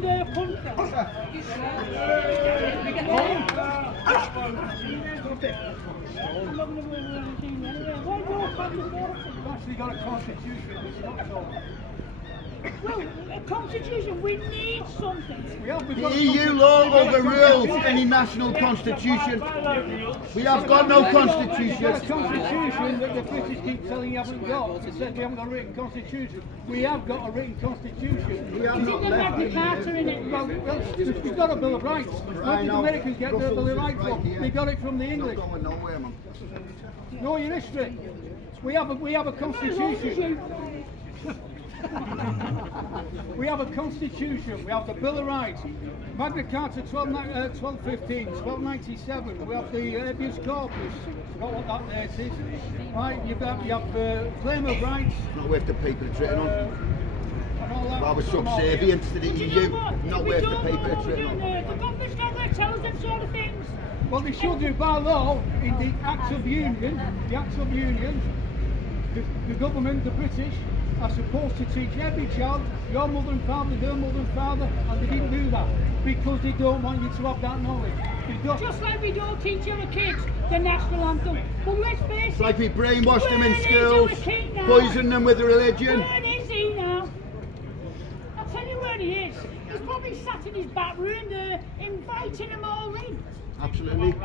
to their country. I'm not going to win anything anyway. Why do you have We've actually got a constitution, it's not so. Well, a constitution, we need something. The EU law overrules any national constitution. We have got no We've got a constitution. constitution that the British keep telling you haven't got. It says we haven't got a written constitution. We have got a written constitution. We have Is it not the left Magna Carta in it? Well, we've got a Bill of Rights. Where did the Americans get their Bill of Rights from? They got it from the English. Not going nowhere, man. Know your history. We have a constitution. We have a constitution, we have the Bill of Rights, Magna Carta 1215, 1297, we have the habeas corpus, forgot what that date is, right, you have claim of rights. Not worth the paper it's written on. And all that. Rather subservient to the Do you EU. know what? Not We worth the don't know paper what it's we're written doing on. there. The government's not going to tell us them sort of things. Well, they should do by law in the Acts of Union, the government, the British, are supposed to teach every child your mother and father, their mother and father, and they didn't do that because they don't want you to have that knowledge. Just like we don't teach our kids the national anthem. But let's face It's it. like we brainwashed them in where schools, is our king now? poisoned them with religion. Where is he now? I'll tell you where he is. He's probably sat in his back room there, inviting them all in. Absolutely. Doing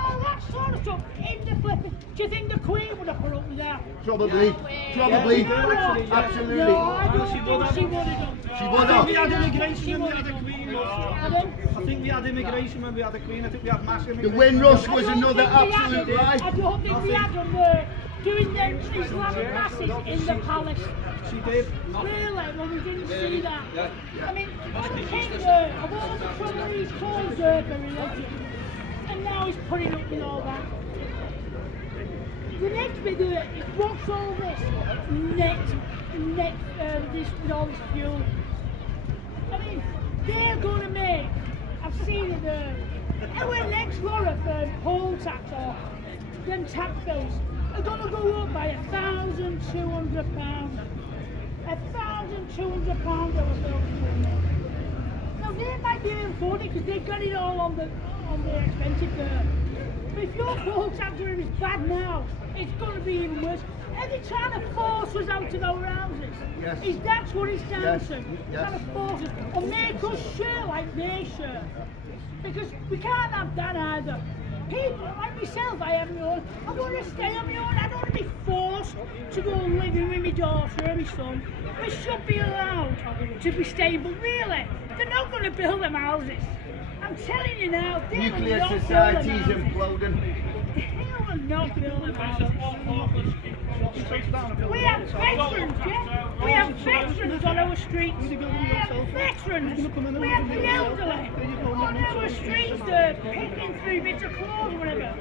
all that sort of stuff in the flipping. Do you think the Queen would have put up with that? Probably. Absolutely. No, I don't think she would have done. She would I think we have. had immigration when we had a Queen. I think we had immigration when we had a Queen. I think we had mass The immigration. Windrush I was don't another think we had absolute them. lie. I don't think we had them doing them Islamic masses in the palace. She did. Really, when we didn't see that. I mean, the king of all the trouble he's caused for religion, and now he's putting up with all that. The next bit of it is what's all this this with all this fuel. I mean, they're going to make, I've seen it, our next lot of poll tax or them tax bills are going to go up by £1,200. £1,200 our bills are going up. Now they might be able to afford it because they've got it all on the expensive there. But if your poll tax is bad now, it's going to be even worse. Are they trying to force us out of our houses? Yes. Is that what it's down Yes. to? Yes. Trying to force us or make us share like they share. Because we can't have that either. People like myself, I have my own. I want to stay on my own. I don't want to be forced to go living with my daughter or my son. We should be allowed to be stable. Really, they're not going to build them houses. I'm telling you now, they will Nuclear not build them society's houses. imploding. They will not build them houses. We have veterans, yeah? We have veterans on our streets. We have veterans. We have the elderly on our streets there, picking through bits of clothes or whatever.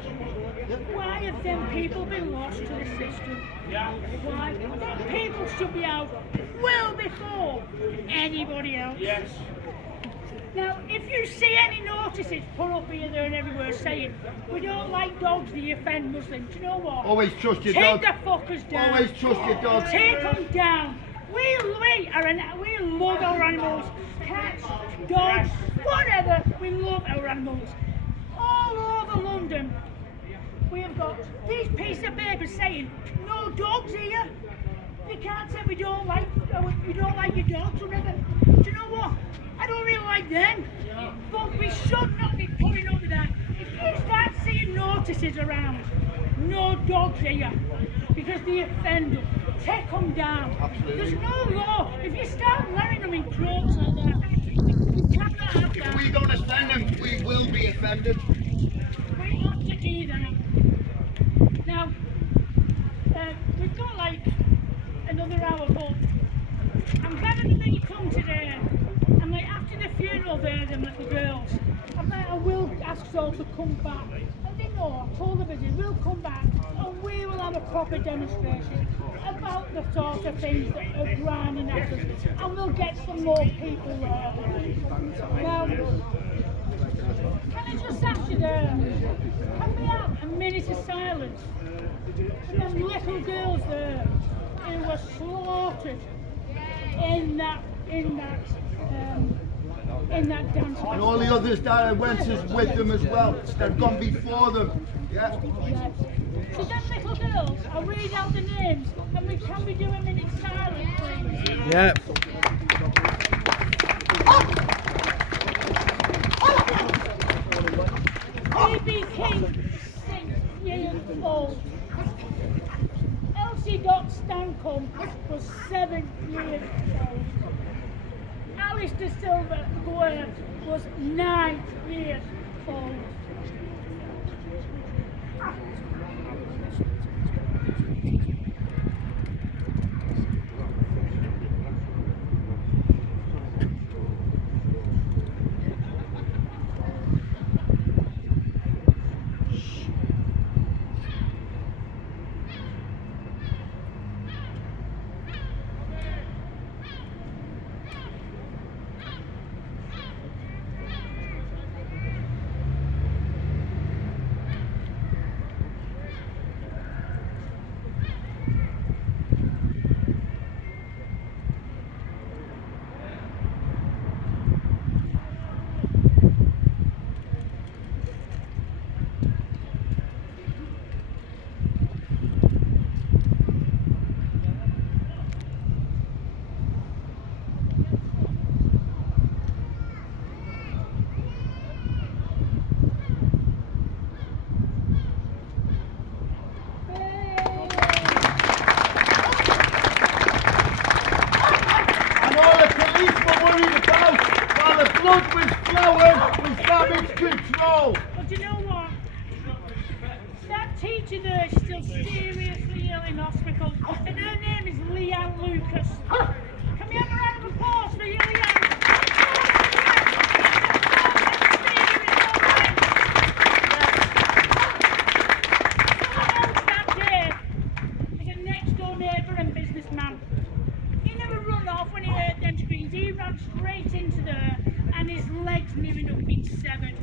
Why have them people been lost to the system? Why? Them people should be out well before anybody else. Yes. Now, if you see any notices put up here, there and everywhere saying, we don't like dogs, they offend Muslims, do you know what? Always trust your Take dog. the fuckers down. Always trust your dog. Take them down. We love our animals. Cats, dogs, whatever. We love our animals. All over London, we have got these pieces of paper saying, no dogs here. You can't say we don't like your dogs or whatever. Do you know what? I don't really like them, but we should not be putting up with that. If you start seeing notices around, no dogs here, because they offend them, take them down. Absolutely. There's no law. If you start wearing them in clothes like that, you cannot have If that. we don't offend them, we will be offended. We have to do that. Now, we've got like another hour, but I'm glad that you come today. And like after the funeral there, them little girls, I will ask Sol to come back. And they know, I told the visit, we'll come back and we will have a proper demonstration about the sort of things that are grinding at us. And we'll get some more people there. Now, can I just ask you there, can we have a minute of silence for them little girls there who were slaughtered in that in that dance. And all the others that went with them as well. They've gone before them. Yeah. Yes. So them little girls, I'll read out the names and can we do a minute silence, please? Yeah. B.B. King, 6 years old. Elsie Dot Stancombe was 7 years old. Alice De Silva Guerre was 9 years old. Blood was flowing with damage control. But you know what? That teacher there is still seriously ill in hospital, and her name is Leanne Lucas. Can we have a round of applause for you, Leanne? Someone else that day is a next-door neighbour and businessman. He never run off when he heard them screams. He ran straight into there, and his legs near enough been severed.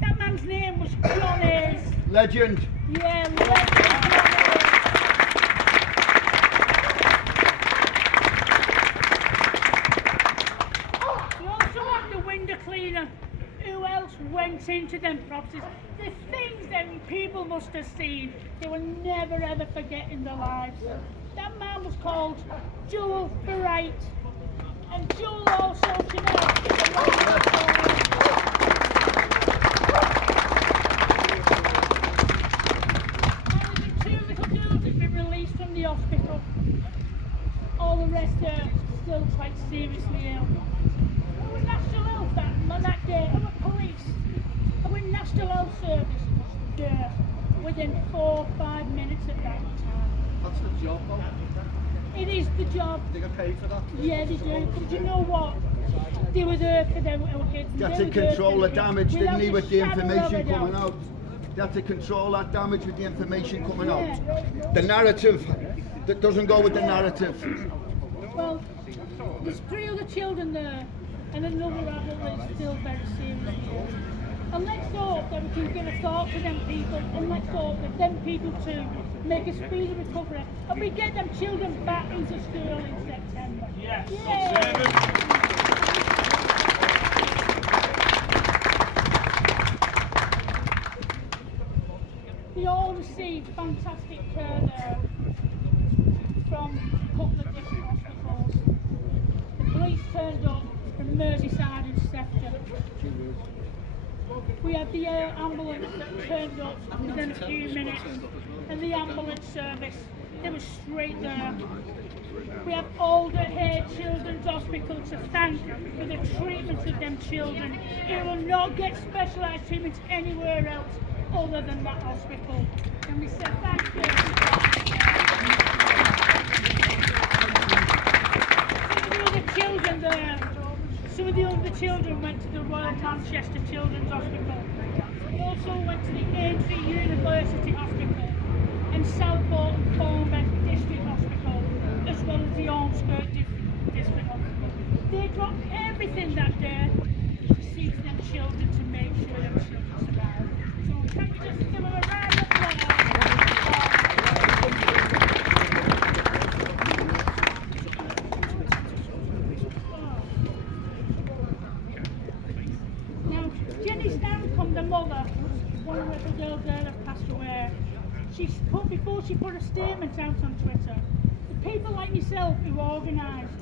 That man's name was John Hayes. Legend. Yeah, legend. We also have the window cleaner. Who else went into them properties? The things that people must have seen, they will never ever forget in their lives. That man was called Joel Ferrite. And Joel also, you know, two little girls have been released from the hospital. All the rest are still quite seriously ill. Our National Health on that day, our police, our National Health Service was there within 4 or 5 minutes at that time. That's the job, though. It is the job. They get paid for that. Yeah, they do. But you know what? They were there for them, our kids. They had to control the damage, didn't he, with the information coming out? They had to control that damage with the information coming out. The narrative that doesn't go with the narrative. Well, there's 3 other children there, and another adult that's still very seriously ill. And let's hope that we can give a thought to them people, and let's hope that them people too make a speedy recovery, and we get them children back into school in September. Yes. They all received fantastic care there from a couple of different hospitals. The police turned up from Merseyside and Sefton. We had the ambulance that turned up within a few minutes, and the ambulance service, they were straight there. We have Alder Hay Children's Hospital to thank for the treatment of them children who will not get specialised treatment anywhere else other than that hospital. And we said thank you. Some of the other children went to the Royal Manchester Children's Hospital. They also went to the Aintree University Hospital and Southport and Thornbeck District Hospital, as well as the Ormskirk District Hospital. They dropped everything that day to see to them children, to make sure them children survive. So can we just give them a round of applause? before she put a statement out on Twitter, the people like myself who organised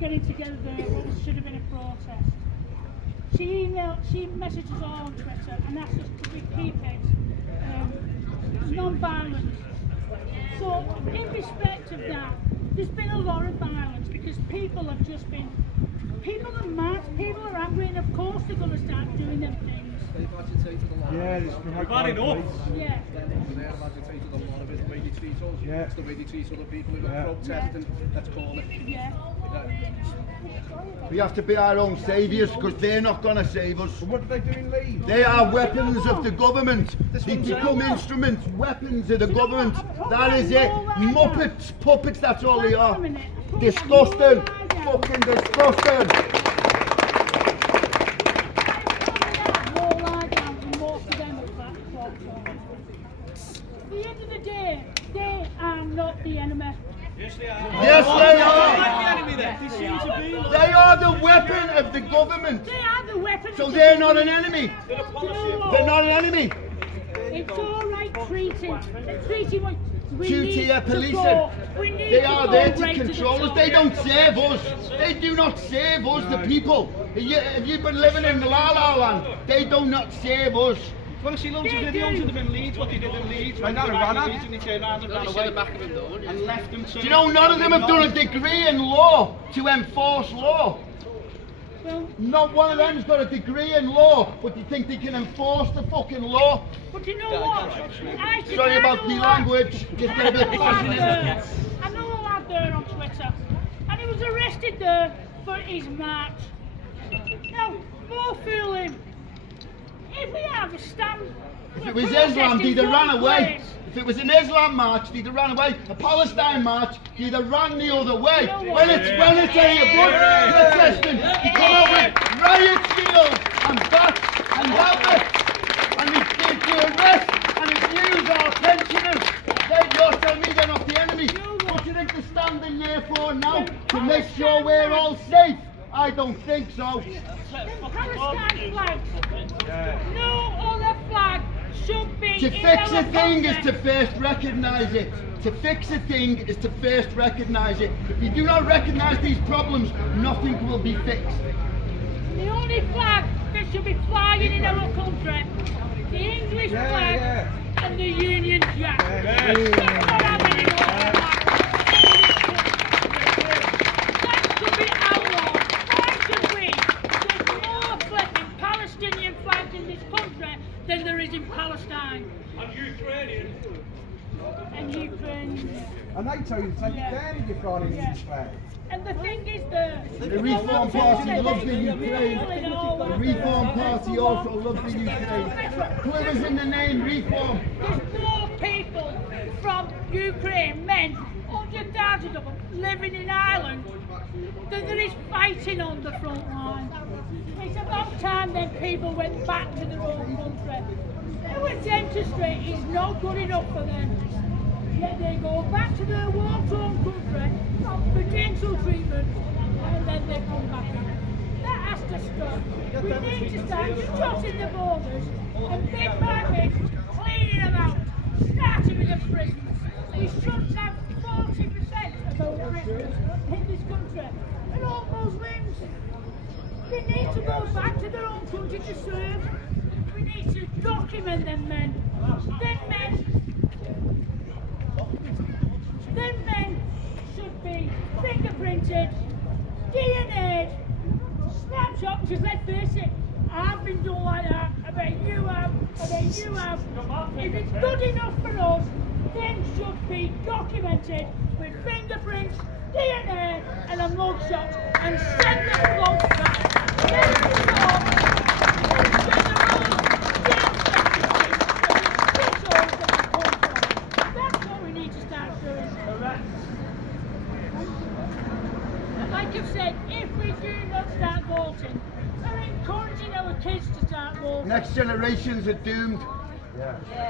getting together what should have been a protest, she messaged us all on Twitter and asked us to keep it non-violent. So in respect of that, there's been a lot of violence because people have marched, people are angry, and of course they're going to start doing them things. They've agitated a lot. Yeah, We've had enough. Yeah. They've agitated a lot of it, the way they treat us. Yeah. It's the way they treat other people who are protesting, let's call it. Yeah. We have to be our own saviours because they're not going to save us. What are they doing, Lee? They are weapons of the government. They become instruments, weapons of the government. That is it. Muppets, puppets, that's all they are. Disgusting. Fucking disgusting. At the end of the day, they are not the enemy. Yes, they are. They seem to be. They are the weapon of the government. They are the weapon. So they're not an enemy. You know what? They're not an enemy. It's all right treating what we Two-tier need to policing. go. We need They to are go there to right control the us. They top. don't save us. They do not save us, the people. If you've been living in the La La Land, they do not save us. Well, I see loads of They videos do. of them in Leeds, what they did in Leeds. Right, When they now, ran Rana. Leeds and they turned around and ran away. And left them to... Do you know none of them have done a degree in law to enforce law? Well, Not one of them's got a degree in law, but they think they can enforce the fucking law. but you know what? Sorry about the language. Just get a bit passionate. I know a lad there on Twitter, and he was arrested there for his march. Now, more fool him. If we have a stand, If it was Islam, they'd have ran away. If it was an Islam march, they'd have ran away. A Palestine march, they'd have ran the other way. When it's any protesting, they come out with riot shields and bats and helmets, and they arrest and abuse our pensioners. You're telling me they're not the enemy. What do you think they're standing there for now? To make sure we're all safe? I don't think so. Palestine flags. No other flag should be To in fix our a thing is country. to first recognise it. To fix a thing is to first recognise it. If you do not recognise these problems, nothing will be fixed. The only flag that should be flying in our country, the English flag and the Union Jack. Let's not have any more flags. That should be outlawed. Why should we? There's more flipping Palestinian flags in this country than there is in Palestine. And Ukraine. And they tell you to take Yeah. it down if you're flying Yeah. English flag. And the thing is The Reform Party loves the Ukraine. The Reform Party also loves the Ukraine. Whoever's in the name Reform. There's more people from Ukraine, men, 100,000 of them, living in Ireland than there is fighting on the front line. It's about time then people went back to their own country. Our dentistry is not good enough for them. Yet they go back to their war-torn country for dental treatment and then they come back in. That has to stop. We need to start shutting the borders and bit by bit cleaning them out, starting with the prisons. We should have 40% of our prisoners in this country and all Muslims. They need to go back to their own country to serve. We need to document them men. Them men should be fingerprinted, DNA'd, snapshot, because let's face it, I've been done like that, I bet you have, I bet you have. If it's good enough for us, them should be documented with fingerprints, DNA and a mugshot and send them close back. Send them That's what we need to start doing. And like I've said, if we do not start voting, we're encouraging our kids to start voting. Next generations are doomed.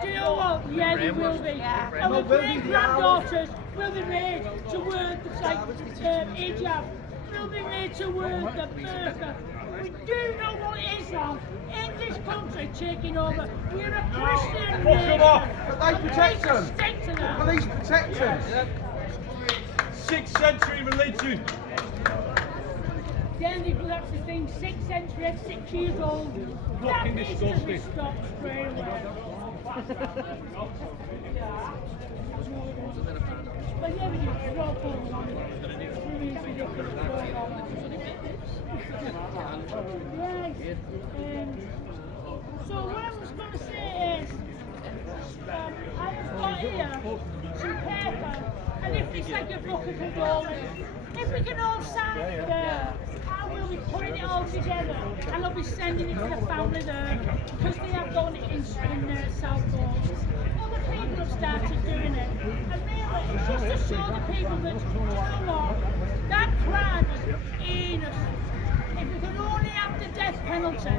Do you know what? Yeah, they will be. Our great-granddaughters will be made to wear the hijab. Will be made to wear the burqa. We do know what Islam in this country taking over. We're a Christian Fuck 'em nation. off. But they protect them. Stick to that. Police protect them. 6th century religion. Then that's the thing, 6th century, 6 years old. That Fucking needs to be disgusting. stopped straight away. But yeah, we do. We're all pulling on it. It's ridiculous going on. Right. So what I was going to say is, I've got here some paper, and if it's like a book of condolence, if we can all sign it there, I will be putting it all together, and I'll be sending it to the family there, because they have done it in South Wales. Other people have started doing it, and really, it's just to show the people that, you know what, that crime is heinous. If we could only have the death penalty,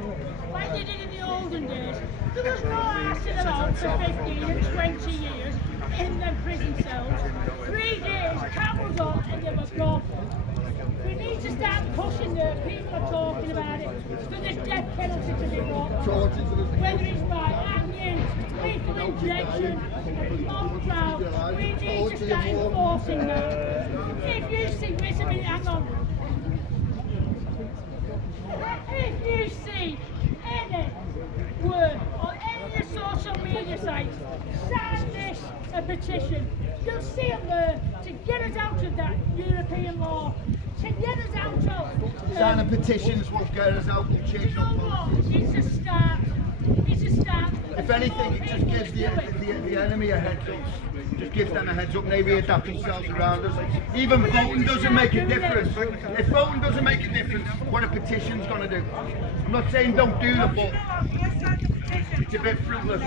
like they did in the olden days, there was no arsing about for 15 and 20 years in their prison cells. 3 days, cameras on, and they were gone. We need to start pushing the people are talking about it for the death penalty to be brought. Whether it's by hanging, lethal injection, mob trial, we need to start enforcing that. If you see, wait a minute, hang on. If you see any word on any social media sites, sign this a petition. You'll see them there to get us out of that European law, to get us out of. Signing petitions won't get us out, we'll change You know what? It's a start. It's a start. If anything, it just gives the enemy a heads up. Just gives them a heads up and they readapt themselves around us. Even voting doesn't make a difference. If voting doesn't make a difference, what a petition's going to do? I'm not saying don't do the but it's a bit fruitless.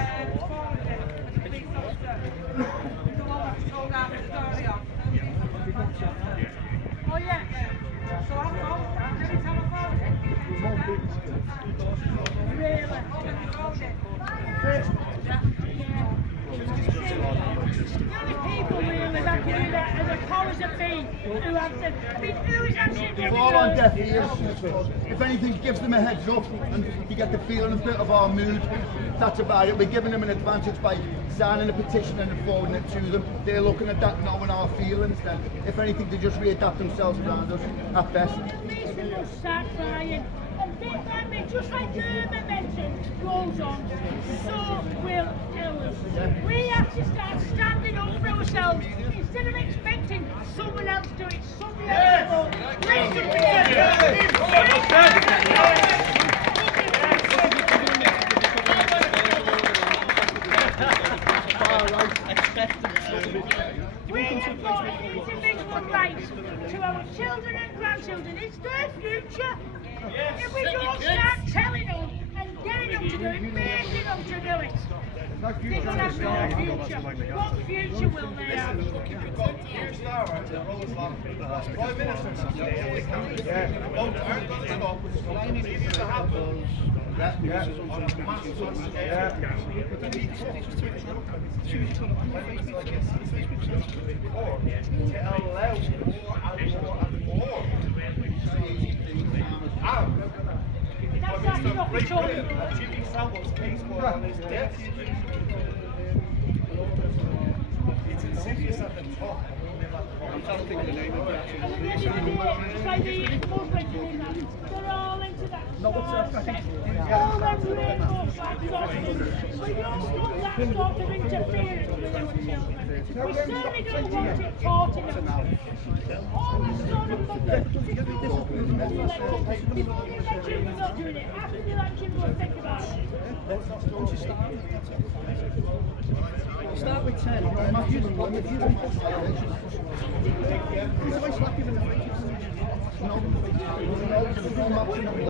Oh yeah. So I'm really? The only people really that can do that are the powers that be who have to. I mean, who is actually doing Fall on deaf ears. If anything, gives them a heads up and you get the feeling a bit of our mood. That's about it. We're giving them an advantage by signing a petition and forwarding it to them. They're looking at that, knowing our feelings. Then, if anything, they just readapt themselves around us at best. At least we will start trying. And bit by bit, just like the momentum goes on, so will ours. We have to start standing up for ourselves instead of expecting someone else to do it. Somebody else to do it. Listen to we have got an individual right to our children and grandchildren. It's their future. If we don't start telling them and getting them to do it, making them to do it, they're going to have no future. What future will they have? We've got years now, right? The road's long. 5 minutes or something. Yeah. The boats aren't going to stop. They need to happen. Yeah. On a massive scale. Yeah. Or to allow more and more and more. That's not what we're talking about. Jimmy Samuel's case for on his death. It's insidious at the top. I'm trying to think of the name of the actual. And at the end of the day, it's like the movement doing that. They're all into that. All them rainbow flags off them. We don't want that sort of interference with our children. We certainly don't want it taught in us. All that sort of movement, before the election, we're not doing it. After the election, we'll think about it. Start with 10. If you